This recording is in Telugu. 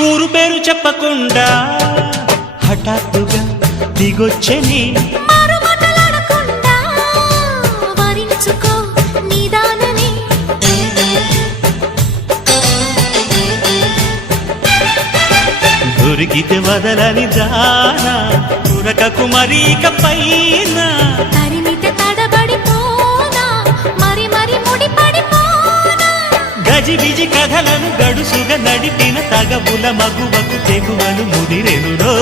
ఊరు పేరు చెప్పకుండా హఠాత్తుగా దిగొచ్చని దొరికితే వదలని జానా ఉరకకు మరీక పైన తరిమితే తడబడిపోనా మరి మరి ముడిపడిపోనా గజిబిజి కథలను గడుసుగా నడిపిన తగవుల మగువకు తెగువలు ముదిరెనురో